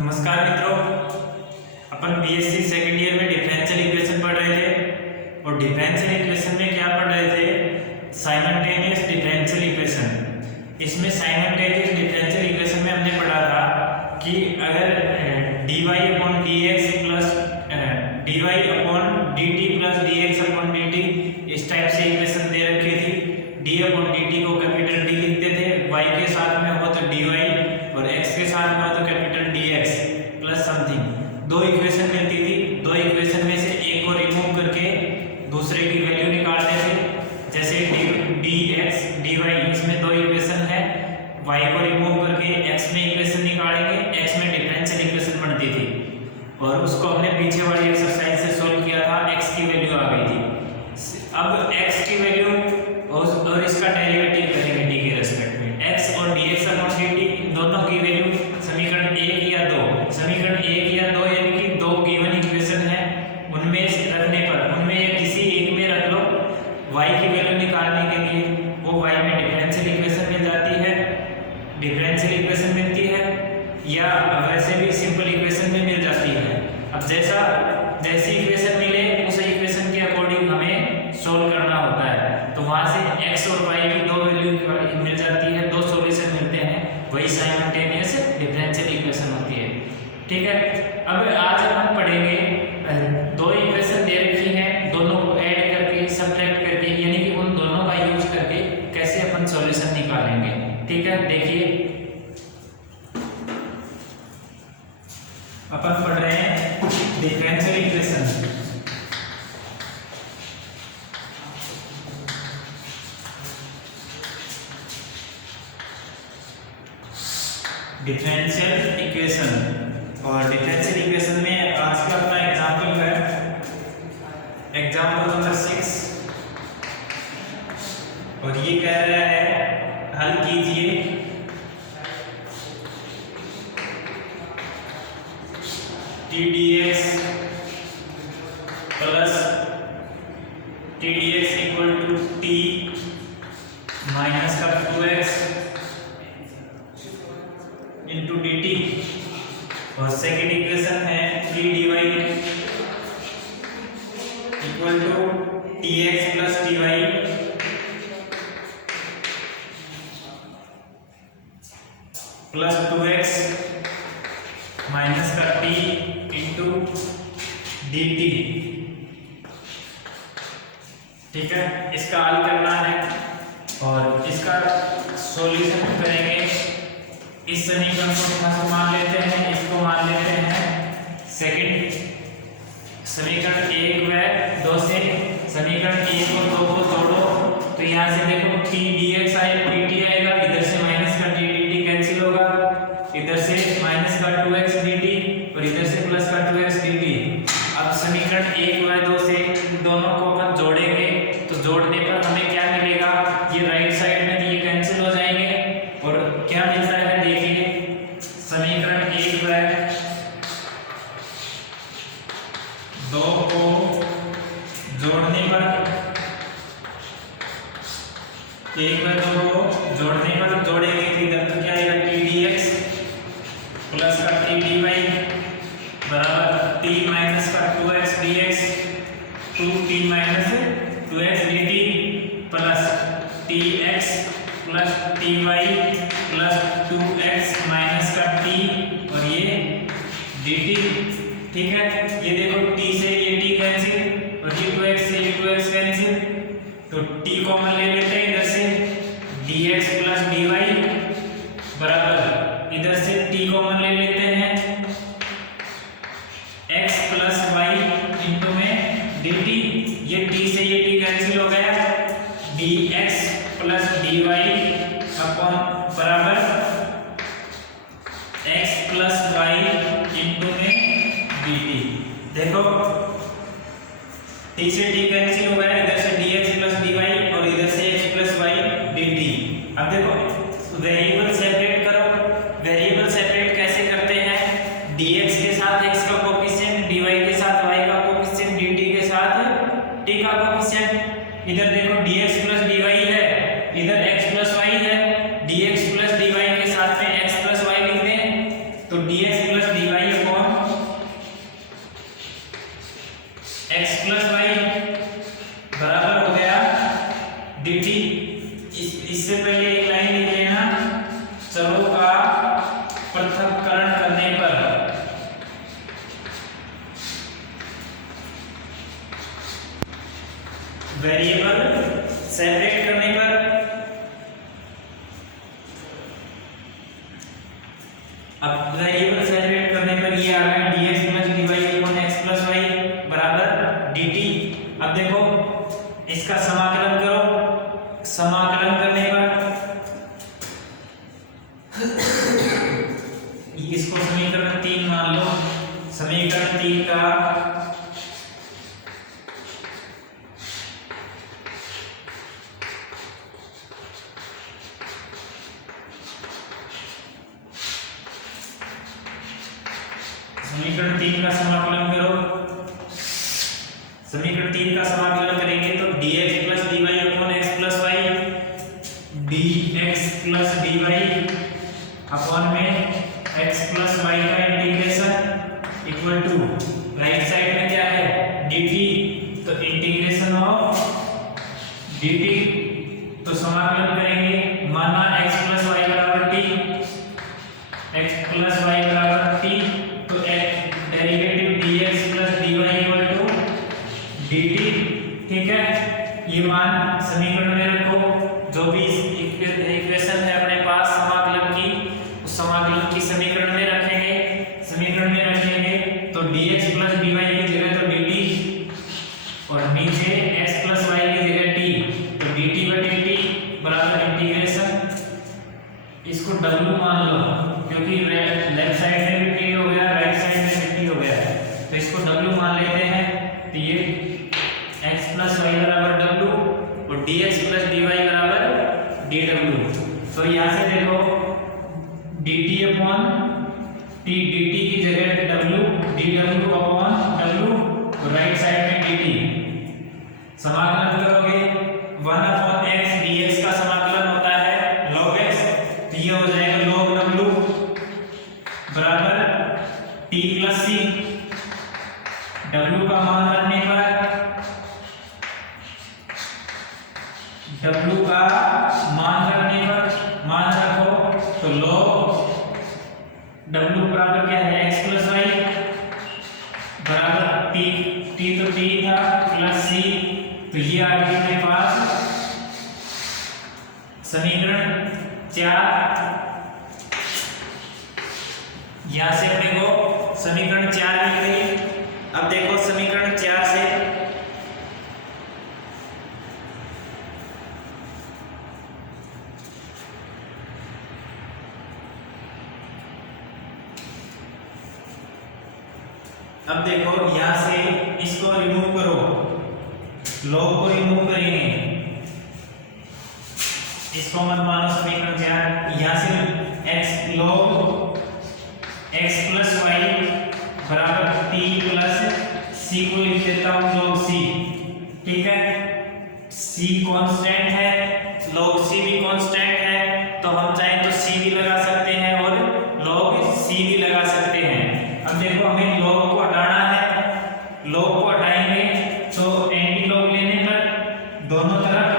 नमस्कार मित्रों, अपन BSc second year में डिफरेंशियल इक्वेशन पढ़ रहे थे और डिफरेंशियल इक्वेशन में क्या पढ़ रहे थे? Simultaneous differential equation. इसमें साइमल्टेनियस डिफरेंशियल इक्वेशन में हमने पढ़ा था कि अगर dy upon dx plus dy upon dt plus dx upon dt इस टाइप से इक्वेशन दे रखी थी। d अपॉन dt को कैपिटल D लिखते थे, y के साथ में हो तो dy और x के साथ में हो तो कैपिटल dx प्लस समथिंग। दो इक्वेशन मिलती थी, दो इक्वेशन में से एक को रिमूव करके दूसरे की वैल्यू निकालते थे। जैसे dx dy, इसमें दो इक्वेशन है, y को रिमूव करके x में इक्वेशन निकालेंगे, x में डिफरेंशियल इक्वेशन बनती थी और उसको हमने पीछे वाली एक्सरसाइज से सोल्व किया था। x की वैल्यू आ गई थी। अब x की वैल्यू और इसका डेरिवेटिव करेंगे d के रेस्पेक्ट में। x और dx अपॉन dt दोनों की वैल्यू समीकरण 1 या 2, समीकरण 1 या 2 यानी कि दो गिवन इक्वेशन है, उनमें रखने पर उनमें किसी एक में रख लो। y की वैल्यू निकालने के लिए वो y में डिफरेंशियल इक्वेशन मिल जाती है, डिफरेंशियल इक्वेशन मिलती है, या वैसे भी सिंपल इक्वेशन भी मिल जाती है। अब जैसी इक्वेशन मिले उस इक्वेशन के अकॉर्डिंग हमें सोल्व करना होता है। तो वहां से x और y की दो वैल्यू मिल जाती है, दो सॉल्यूशन मिलते हैं, वही साइमल्टेनियस डिफरेंशियल इक्वेशन होती है। ठीक है, अब आज हम पढ़ेंगे दो इक्वेशन दे रखी हैं, दोनों को ऐड करके सब्ट्रैक्ट करके यानी कि उन दोनों का यूज करके कैसे अपन सॉल्यूशन निकालेंगे। ठीक है, देखिए अपन पढ़ रहे हैं डिफरेंशियल इक्वेशन। डिफरेंशियल इक्वेशन और डिफरेंशियल इक्वेशन में आज का अपना एग्जांपल है एग्जांपल नंबर 6 और ये कह रहा है हल कीजिए TDX plus TDX equal to T minus का 2x इंटू dt और सेकेंड इक्वेशन है 3dy equal to tx plus dy plus 2x minus का t इंटू dt। ठीक है, इसका हल करना है और इसका सॉल्यूशन करेंगे। इस समीकरण को मान लेते हैं, इसको मान लेते हैं सेकंड समीकरण 1 व 2 से समीकरण 1 और 2 को जोड़ो तो यहाँ से देखो t dx आएगा, dt आएगा, इधर से माइनस का t dt कैंसिल होगा, इधर से माइनस का 2x dt और इधर से प्लस का 2x dt। अब समीकरण 1 व 2 से दोनों को अपन जोड़ेंगे तो जोड़ने पर हमें क्या मिलेगा, ये राइट साइड में ये कैंसिल हो जाएंगे और क्या मिलता है देखिए, समीकरण 1 व 2 को जोड़ने पर 1 व 2 को जोड़ने पर जोड़ेंगे तो इधर क्या आएगा t dx प्लस का t dy बराबर t माइनस का 2x dx 2t minus 2x dt plus tx plus ty plus 2x minus का t और ये dt। ठीक है, ये देखो t से ये t कैंसिल और ये 2x से ये 2x कैंसिल तो t कॉमन ले लेते हैं इधर से, dx प्लस dy बराबर इधर से t कॉमन ले लेते हैं x प्लस y इंटू में dt। ये t से ये t कैंसिल हो गया, dx प्लस dy अपॉन बराबर x प्लस y इंटू में dt। देखो t से t कैंसिल हो गया, इधर से dx प्लस dy और इधर से x प्लस y dt। अब देखो वेरिएबल सेपरेट करो, वेरिएबल सेपरेट कैसे करते हैं, dx के साथ x का कोएफिशिएंट, dy के साथ y का कोएफिशिएंट, dt के साथ t का कोएफिशिएंट। इधर देखो dx प्लस dy है, इधर x प्लस y है, dx प्लस dy के साथ में x प्लस y लिख दें तो dx प्लस dy सेपरेट करने पर अब वेरिएबल सेपरेट करने पर ये आ गया dx + dy upon x + y बराबर dt। अब देखो इसका समाकलन करो, समाकलन करने पर इसको समीकरण 3 मान लो। समीकरण 3 का समाकलन करो। समीकरण 3 का समाकलन करेंगे तो dx + dy upon x + y, dx + dy upon में x + y का integration equal to right side में क्या है dt, तो इंटीग्रेशन ऑफ dt। तो समाकलन करेंगे, माना x + y बराबर t, x + y बराबर t, तो derivative dx + dy equal to dt। ठीक है, ये मान समीकरण में रखो। जो भी इक्वेशन है अपने पास समाकलन की, उस समाकलन की समीकरण में रखेंगे। समीकरण में रखेंगे तो dx + dy की जगह तो dt और नीचे x + y की जगह t, तो dt/dt बराबर इंटीग्रेशन, इसको w मान लो क्योंकि लेफ्ट साइड में भी t हो गया, राइट साइड में भी t हो गया, तो इसको w मान लेते हैं। तो ये x + y बराबर w और dx + dy बराबर dw। तो यहाँ से देखो dt अपॉन t, dt की जगह w, dw अपॉन w, तो राइट साइड में dt। समाकलन करोगे 1/x dx का समाकलन होता है log x, तो ये हो जाएगा log w बराबर t + c। w का मान रखने पर, w का मान रखने पर मान रखो तो log w बराबर क्या है x + y बराबर t, t तो t था प्लस c, तो ये आ गया मेरे पास समीकरण 4। यहां से अपने को समीकरण 4 मिल गई। अब देखो समीकरण 4 से अब देखो यहां से इसको रिमूव करो, log को रिमूव करेंगे, इसको मत मानो समीकरण 4। यहां से x log x + y बराबर t + c को लिख देता हूं log c। ठीक है, c कांस्टेंट है, log c भी कांस्टेंट है, तो हम चाहे तो c भी लगा सकते हैं और log c भी लगा सकते हैं। अब देखो हमें log को हटाना है, log को हटाएंगे तो एंटी log लेने पर दोनों तरफ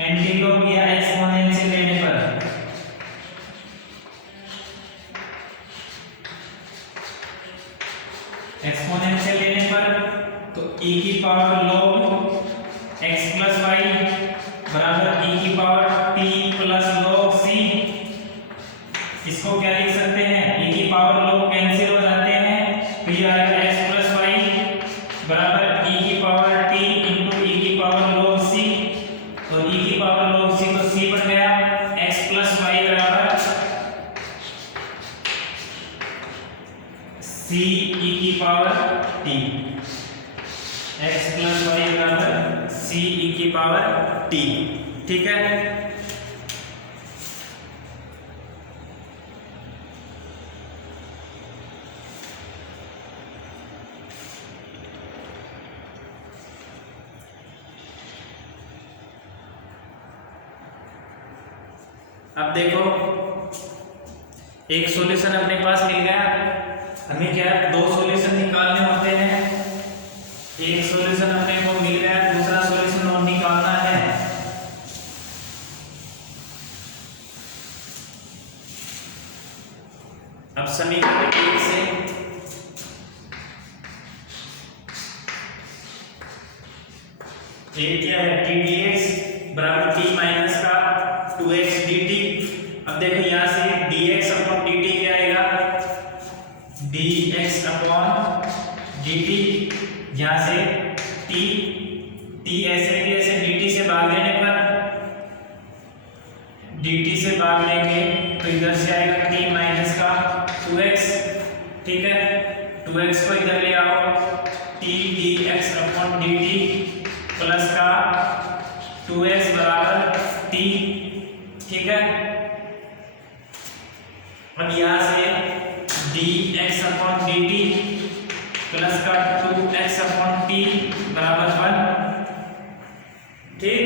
एंटी log या एक्सपोनेंशियल लेने पर तो e की पावर log x + y बराबर e की पावर t + log c। इसको क्या लिख सकते हैं, e की पावर log कैंसिल हो जाते हैं, तो ये आएगा x + y बराबर e की पावर t * e की पावर log c, तो e की पावर log c तो c बन गया, x + y बराबर c e की पावर t, x + y बराबर c e की पावर t। ठीक है, अब देखो एक सॉल्यूशन अपने पास मिल गया। हमें क्या दो सॉल्यूशन निकालने होते हैं, एक सॉल्यूशन अपने को मिल गया, दूसरा सॉल्यूशन और निकालना है। अब समीकरण 1 से एक क्या है टी डी एक्स बराबर टी माइनस का 2x dt। अब देखो यहाँ से dx अपॉन dt क्या आएगा, dx अपॉन dt, यहाँ से t ऐसे भी ऐसे dt से भाग लेने पर, dt से भाग लेंगे तो इधर से आएगा t माइनस का 2x, ठीक है। 2x को इधर ले आओ, t dx upon dt plus का 2x बराबर t, ठीक है। अब यहाँ से dx अपॉन dt प्लस का 2x अपॉन t बराबर 1, ठीक।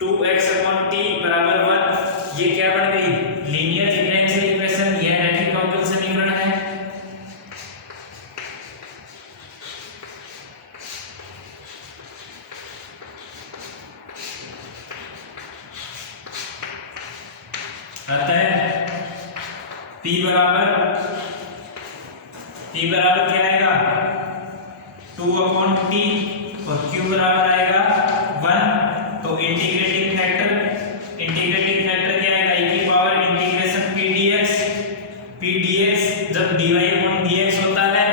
2x अपॉन t बराबर 1, ये क्या बन गई, लीनियर डिफरेंशियल इक्वेशन, यह रैखिक अवकल समीकरण है। अतः P बराबर क्या आएगा 2 अपॉन t और Q बराबर आएगा 1। तो इंटीग्रेटिंग फैक्टर क्या आएगा, e की पावर इंटीग्रेशन p dx, जब dy अपॉन dx होता है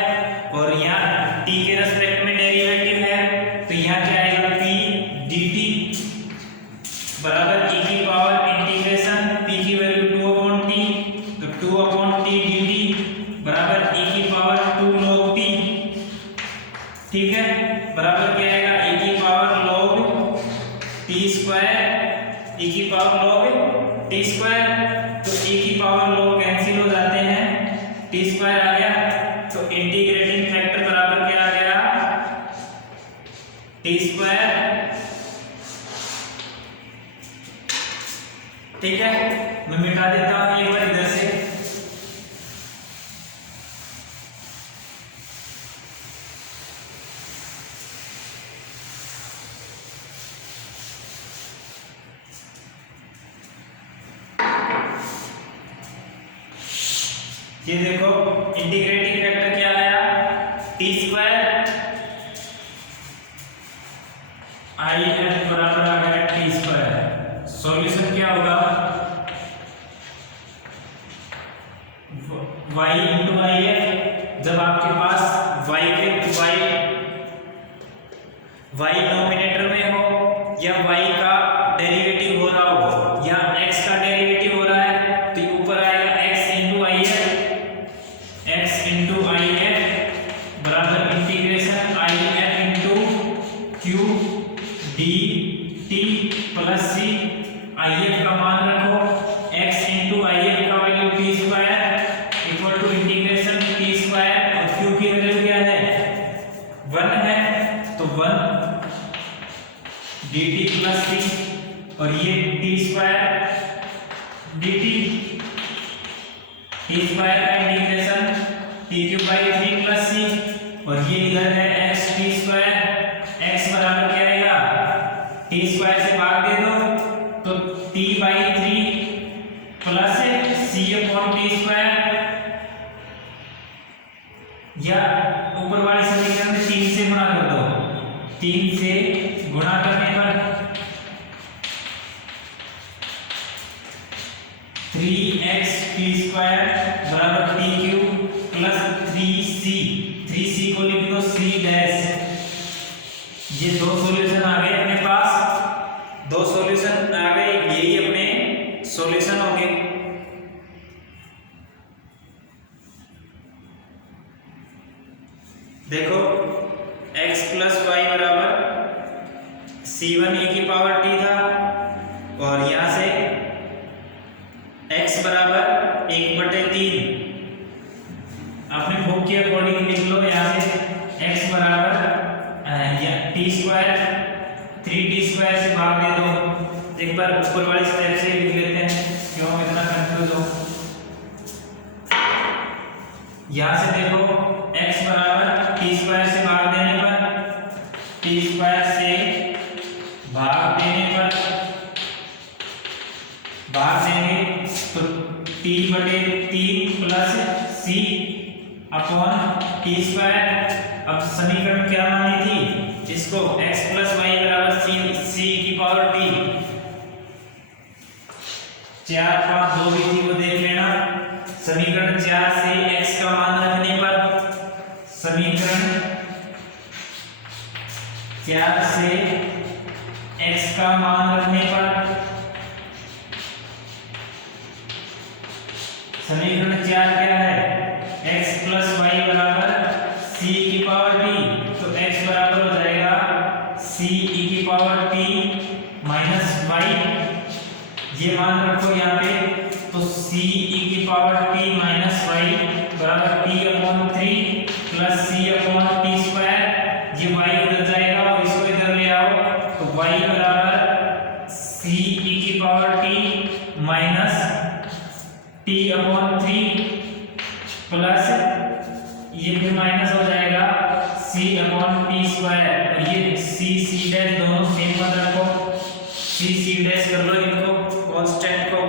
और यहाँ t के रेस्पेक्ट में डेरिवेटिव है तो यहाँ क्या आएगा p dt बराबर e की पावर इंटीग्रेशन p की वैल्यू 2 अपॉन t, तो 2 अपॉन t dt बराबर e की पावर 2 log t, ठीक है। बराबर क्या आएगा e की power log t square, e की पावर log t स्क्वायर, तो e की पावर log कैंसिल हो जाते हैं, t स्क्वायर आ गया, तो इंटीग्रेटिंग फैक्टर बराबर क्या आ गया t स्क्वायर, ठीक है। मैं मिटा देता हूं एक बार इधर से, ये देखो इंटीग्रेटिंग फैक्टर क्या आया t स्क्वायर, आई एफ बराबर आ गया t स्क्वायर। सॉल्यूशन क्या होगा, y इंटू आई एफ, जब आपके पास y नोमिनेटर में हो या y का डेरिवेटिव हो रहा हो या x का डेरिवेटिव हो रहा है तो ऊपर आएगा x इंटू आई एफ बराबर integration I F into Q D T plus C. I F का मान रखो, x इंटू आई एफ का value T square equal to integration T square, और क्यू की वैल्यू क्या है 1 है, तो 1 dt प्लस सी, और ये T square dt, T square का integration T cube by 3 plus C, और ये इधर है x टी स्क्वायर, x बराबर क्या आएगा टी स्क्वायर से भाग दे दो तो t by 3 plus C upon T square, या ऊपर वाले समीकरण में 3 से गुणा कर दो, 3 से गुणा करने पर 3x टी स्क्वायर बराबर टी क्यूब प्लस 3c को लिख दो c डैश। ये दो सॉल्यूशन आ गए अपने पास, दो सॉल्यूशन आ गए, यही अपने सॉल्यूशन होंगे। देखो x प्लस वाई बराबर c1 e की पावर t था, और यहाँ से x बराबर 1/3, आपने बुक के अकॉर्डिंग लिख लो, यहाँ से x बराबर टी स्क्वायर 3t स्क्वायर से भाग दे दो। एक बार ऊपर वाली स्टेप से लिख लेते हैं, क्यों इतना कंफ्यूज हो। यहाँ से देखो x बराबर टी स्क्वायर से भाग देने पर, टी स्क्वायर से भाग देने पर भाग देंगे तो t/3 plus c upon T square. अब समीकरण क्या मानी थी इसको x प्लस वाई बराबर सी की पावर टी, 4 5 2 भी थी वो देख लेना। समीकरण 4 से x का मान रखने पर, समीकरण 4 से x का मान रखने पर, समीकरण 4 क्या है, x प्लस वाई बराबर सी की पावर टी, तो x बराबर हो जाएगा सी ई की पावर टी माइनस वाई, ये मान रखो यहाँ पे, तो सी ई की पावर टी माइनस वाई बराबर T upon 3 plus C upon T square, ये वाई उधर जाएगा और इसको इधर ले आओ, तो वाई बराबर सी ई की power T minus T upon 3 plus ये भी माइनस हो जाएगा c अपॉन टी स्क्वायर, और ये c डैश दोनों सेम मत रखो, c डैश कर लो इनको कांस्टेंट को,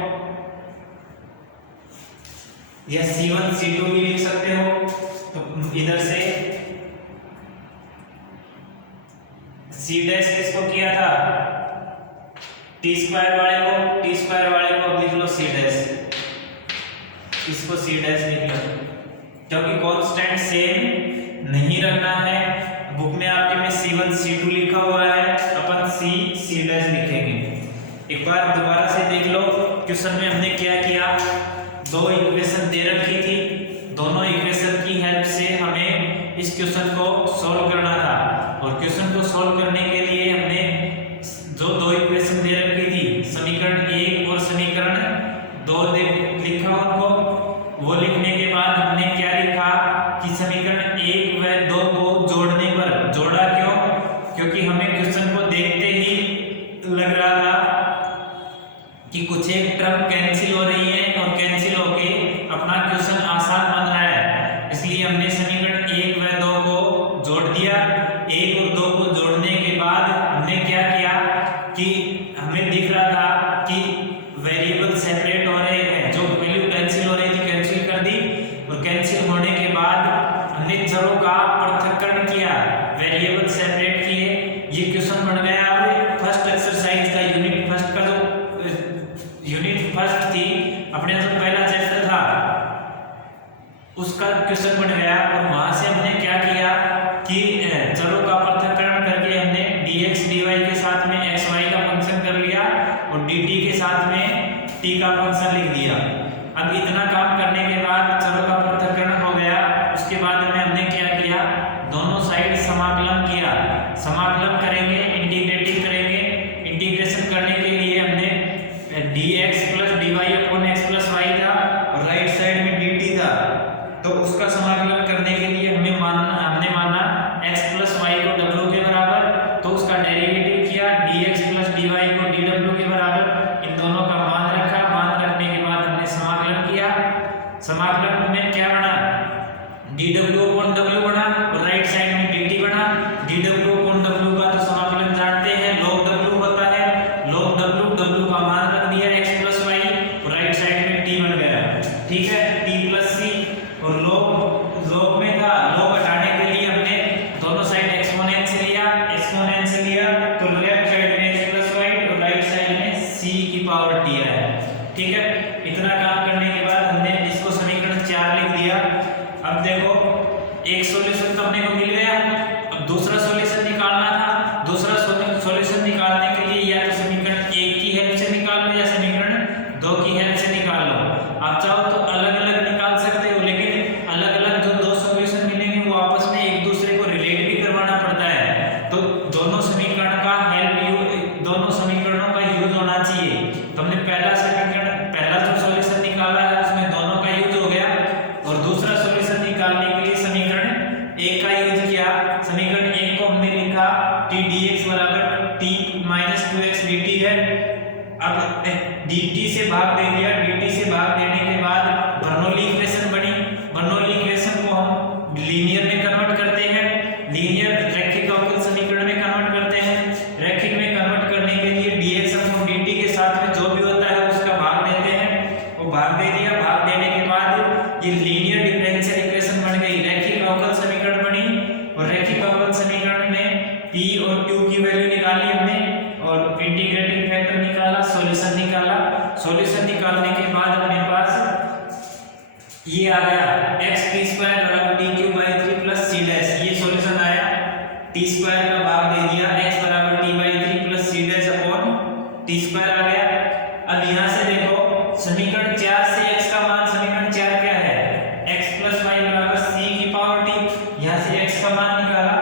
या c1 c2 भी लिख सकते हो। तो इधर से c डैश किसको किया था, टी स्क्वायर वाले को, अब लिख लो c डैश, इसको c डैश लिख लो, क्योंकि कांस्टेंट सेम नहीं रखना है। बुक में आपके में c1 c2 लिखा हुआ है, अपन c डैश लिखेंगे। एक बार दोबारा से देख लो, क्वेश्चन में हमने क्या किया, दो इक्वेशन दे रखी थी, दोनों इक्वेशन की हेल्प से हमें इस क्वेश्चन को सॉल्व करना था, और क्वेश्चन को सॉल्व करने के लिए हमने जो दो इक्वेशन दे रखी थी, समीकरण 1 और समीकरण 2 लिखा उनको, वो लिखने के बाद हमने क्या लिखा कि समीकरण 1 व 2 को जोड़ने पर, जोड़ा क्यों, क्योंकि हमें क्वेश्चन को देखते ही लग रहा था कि कुछ एक टर्म कैंसिल हो रही है और कैंसिल होके अपना क्वेश्चन आसान बन रहा है, इसलिए हमने समीकरण 1 व 2 को जोड़ दिया। 1 और 2 को जोड़ने के बाद हमने क्या किया कि हमें दिख रहा था कि वेरिएबल सेपरेट हो रहे हैं, जो वैल्यू कैंसिल हो रही थी कैंसिल कर दी, और कैंसिल होने के बाद हमने चरों का पृथक्करण किया, वेरिएबल सेपरेट किए, ये क्वेश्चन बन गया। अब फर्स्ट एक्सरसाइज का यूनिट फर्स्ट का जो यूनिट फर्स्ट थी, अपने जो पहला चैप्टर था उसका क्वेश्चन बन गया, और वहां से हमने क्या किया कि चरों का पृथक्करण करके हमने dx dy के साथ में xy का फंक्शन कर लिया और dt के साथ में t का फंक्शन लिख दिया। अब इतना काम करने के बाद चरों का पृथक्करण हो गया, उसके बाद में हमने क्या किया, दोनों साइड समाकलन किया, समाकलन करेंगे, इंटीग्रेटिंग करेंगे, इंटीग्रेशन करने के लिए हमने dx plus dy upon x plus y था और राइट साइड में dt था, तो उसका समाकलन करने के लिए हमने माना x प्लस y को w के बराबर, तो उसका डेरिवेटिव किया, dx प्लस dy को dw के बराबर, इन दोनों का मान रखा, मान रखने के बाद हमने समाकलन किया, समाकलन में क्या बना, dw अपॉन w बना और राइट साइड में dt बना। dw अपॉन w का तो समाकलन जानते हैं, log w होता है, log w का मान रख दिया x प्लस y और राइट साइड में t बन गया, ठीक है, t प्लस c, और log में था, log हटाने के लिए हमने दोनों साइड एक्सपोनेंट से लिया, तो लेफ्ट साइड में x प्लस y और राइट साइड में c की पावर t है, ठीक है। इतना काम करने के बाद हमने इसको समीकरण 4 लिख दिया। अब देखो एक सॉल्यूशन तो अपने को मिल गया, अब दूसरा सॉल्यूशन निकालना था, दूसरा सॉल्यूशन निकालने के लिए या तो समीकरण 1 की हेल्प से निकाल लो या समीकरण 2 की हेल्प से निकाल लो। आप चाहो तो अलग अलग निकाल सकते हो, लेकिन अलग अलग जो दो सॉल्यूशन मिलेंगे वो आपस में एक दूसरे को रिलेट भी करवाना पड़ता है, तो दोनों समीकरणों का यूज होना चाहिए। तो हमने पहला जो सॉल्यूशन निकाला है उसमें दोनों का यूज हो गया, और दूसरा सॉल्यूशन निकालने के लिए समीकरण 1 का यूज किया। समीकरण 1 को हमने लिखा t dx बराबर t माइनस 2x dt है। अब dt से भाग दे दिया, dt से भाग देने के बाद बर्नौली इक्वेशन बनी, बर्नौली इक्वेशन को हम लीनियर में कन्वर्ट करते हैं, लीनियर रैखिक अवकल समीकरण में कन्वर्ट करते हैं। रैखिक में कन्वर्ट करने के लिए dx अपॉन dt के साथ में जो भी होता है उसका भाग देते हैं, वो भाग दे दिया, भाग देने के बाद ये लीनियर डिफरेंशियल इक्वेशन बन गई, रैखिक अवकल समीकरण बनी, और रैखिक अवकल समीकरण में p सॉल्यूशन निकालने के बाद अपने पास ये आ गया x t स्क्वायर बराबर t cube by 3 plus c dash, ये सॉल्यूशन आया। t स्क्वायर का भाग दे दिया, x बराबर t by 3 plus c dash upon t square आ गया। अब यहाँ से देखो समीकरण 4 से x का मान, समीकरण 4 क्या है, x प्लस y बराबर c की पावर t, यहाँ से x का मान निकाला,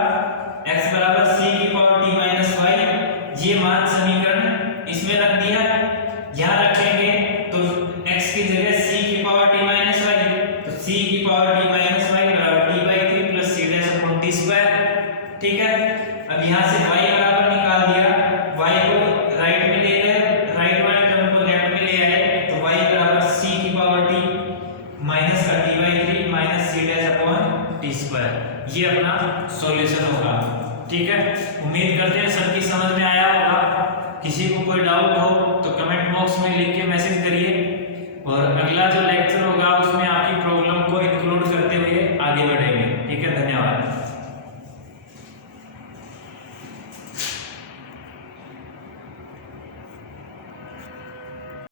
x बराबर c की पावर t माइनस y, ये मान समीकरण इसमें रख दिया। यहाँ रखेंगे तो x की जगह c की पावर t माइनस y, तो c की पावर t माइनस y बराबर t by 3 plus c dash upon t square. ठीक है, अब यहाँ से y बराबर निकाल दिया, y को राइट में ले गए, राइट वाले टर्म को लेफ्ट में ले आए, तो y बराबर c की पावर t माइनस का t by 3 minus c dash upon t square, ये अपना सॉल्यूशन होगा। ठीक है, उम्मीद करते हैं सबकी समझ में आया होगा। किसी को कोई डाउट हो तो कमेंट बॉक्स में लिख के मैसेज करिए, और अगला जो लेक्चर होगा